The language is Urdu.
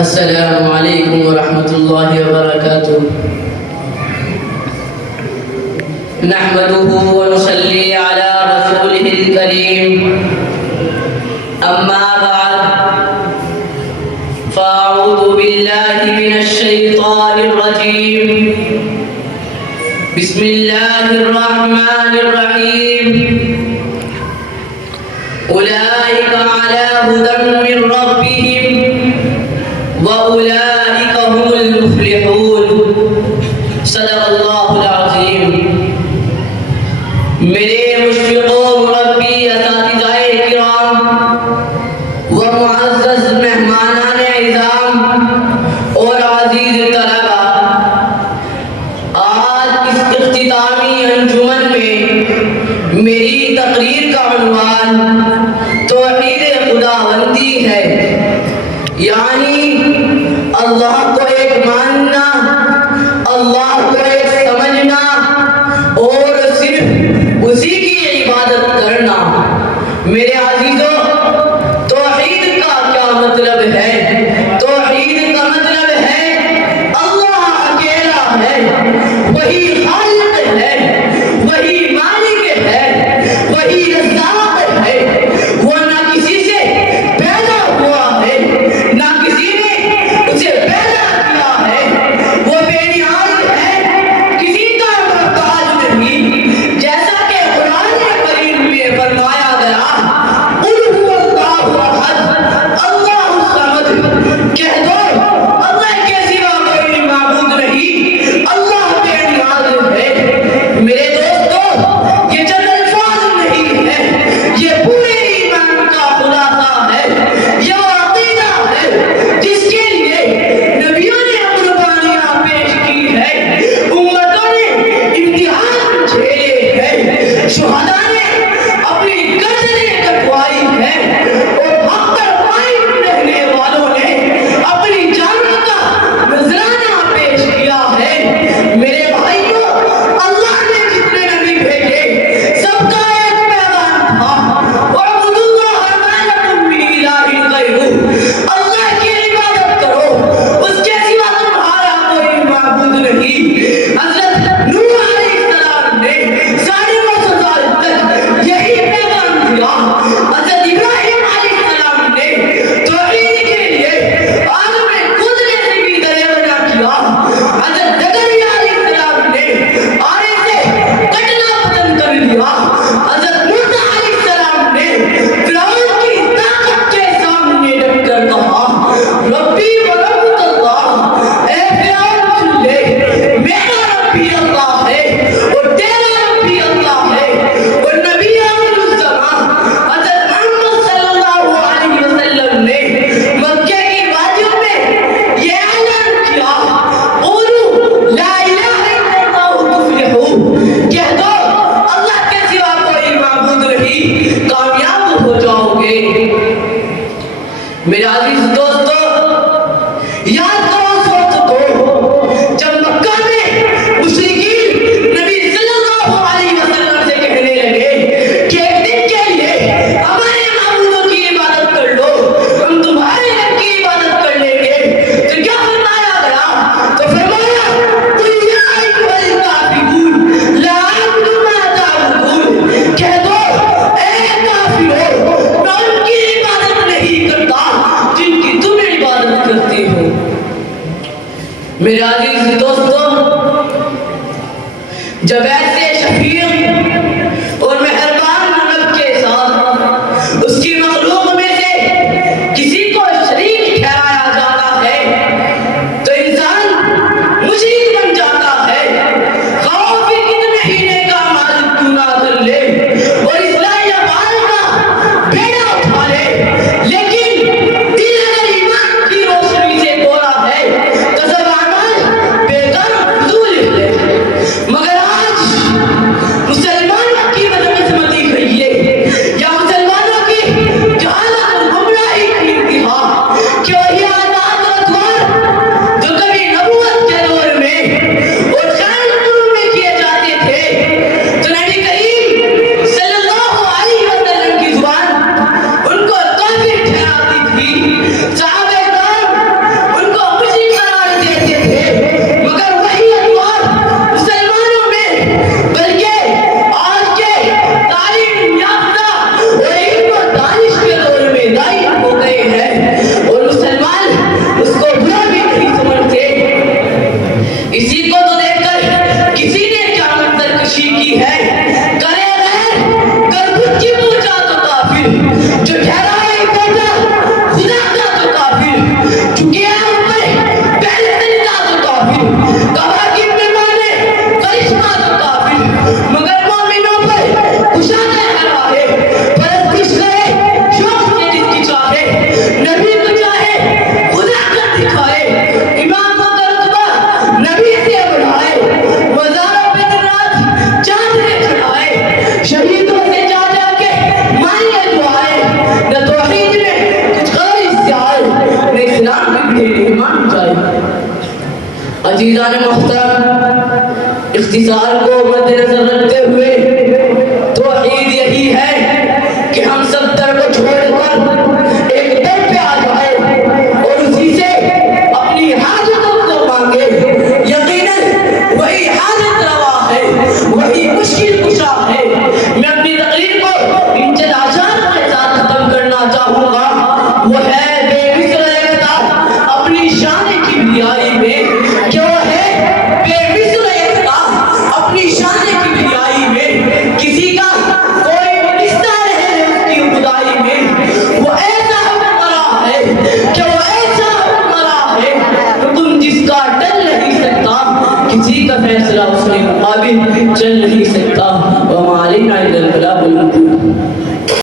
السلام علیکم ورحمۃ اللہ وبرکاتہ نحمده ونصلي على رسوله الكريم اما بعد فاعوذ باللہ من الشیطان الرجیم بسم اللہ الرحمن الرحیم اولئک علی ھدی من ربہم وَأُولَئِكَ هُمُ الْمُفْلِحُونَ صدق اللہ العظیم۔ میرے مشفق و مربی اساتذہ کرام و معزز مہمانان اعظام اور عزیز طلبہ، آج اس اختتامی انجمن میں میری تقریر کا عنوان توحید خداوندی ہے، یعنی اللہ کو ایک ماننا، اللہ کو ایک سمجھنا اور صرف اسی کی عبادت کرنا۔ میرے عزیزوں، توحید کا کیا مطلب ہے؟ توحید کا مطلب ہے اللہ اکیلا ہے، وہی خالق ہے، وہی مالک ہے، وہی رزاق ہے، وہ نہ کسی سے پیدا ہوا ہے نہ کسی نے اسے پیدا کیا ہے، وہ بے نیاز ہے، کسی کا محتاج نہیں، جیسا کہ قرآن کریم میں فرمایا گیا قل هو اللہ احد اللہ الصمد، کہہ دو اللہ کے سوا کوئی معبود نہیں، اللہ بے نیاز ہے۔ میرے دوستو، یہ چند الفاظ نہیں ہے، یہ پورے ایمان کا خلاصہ ہے، یہ وہ عقیدہ ہے جس کے لیے نبیوں نے قربانیاں پیش کی ہے، امتوں نے امتحان جھیلے ہیں، شہداء نے اپنی گردنیں کٹوائی ہیں اور حق پر قائم رہنے والوں نے اپنی جانوں کا نذرانہ پیش کیا ہے۔ میرے بھائیوں، اللہ نے جتنے نبی بھیجے سب کا ایک پیغام تھا، وَاعْبُدُوا اللَّهَ مَا لَكُم مِّنْ إِلَٰهٍ غَيْرُهُ، اللہ کی عبادت کرو، اس کے سوا تمہارا کوئی معبود نہیں۔ حضرت نوح علیہ السلام نے 950 سال تک یہی پیغام دیا۔ حضرت ابراہیم علیہ السلام نے توحید کے لیے آگ میں کودنے سے بھی درگزر کیا۔ حضرت زکریا علیہ السلام نے آرے سے کٹنا پسند کر لیا۔ حضرت موسیٰ علیہ السلام نے فرعون کی طاقت کے سامنے ڈٹ کر کہا ربی و ربک اللہ، اے فرعون سن لے، میرا ربی اللہ ہے اور تیرا ربی اللہ ہے۔ اور نبی آخر الزمان حضرت محمد صلی اللہ علیہ وسلم نے مکہ کی وادیوں میں یہ اعلان کیا قولوا لا الہ الا اللہ تفلحوا، کہہ دو اللہ کے سوا کوئی معبود نہیں، کامیاب ہو جاؤ گے۔ میرے عزیز دوستو، یاد کرو اس وقت کو جب مکہ میں مشرکین نبی صلی اللہ علیہ وسلم سے کہنے لگے کہ ایک دن کے لیے ہمارے معبودوں کی عبادت کر لو، ہم تمہارے رب کی عبادت کر لیں گے۔ تو کیا فرمایا گیا؟ تو فرمایا قل یا ایھا الکافرون لا اعبد ما تعبدون، کہہ دو اے کافروں، میں ان کی عبادت نہیں کرتا جن کی تم عبادت کرتے ہو۔ میرے عزیز دوستو، جب ایسے شفیق اور مہربان رب کے ساتھ اس کی مخلوق میں سے کسی کو شریک ٹھہرایا جاتا ہے تو انسان مشرک بن جاتا ہے، خواہ پھر کتنے ہی نیک اعمال کیوں نہ کر لے اور اصلاح افعال کا بیڑا اٹھا لے، لیکن دل اگر ایمان کی روشنی سے گورا ہے تو سب اعمال بیکار و فضول نکلے۔ مگر آج عزیزان محترم، اختصار کو مد نظر رکھتے ہوئے توحید یہی ہے کہ ہم سب در کو چھوڑ کر ایک در پہ آ جائے اور اسی سے اپنی حاجتوں کو مانگے. یقیناً وہی حاجت روا ہے، وہی مشکل کشا ہے. میں اپنی تقریر کو ان چند اشعار کے ساتھ ختم کرنا چاہوں گا. وہ ہے بے مثل یکتا اپنی شان کبریائی میں، کہ وہ ہے بے مثل یکتا اپنی شان کبریائی میں. کسی کا کوئی رشتہ نہیں ہے اس کی خدائی میں. وہ ایسا حکمراں ہے کہ وہ ایسا حکمراں ہے حکم جس کا ٹل نہیں سکتا، کسی کا فیصلہ اس کے مقابل چل نہیں سکتا. وما علینا الا البلاغ المبین.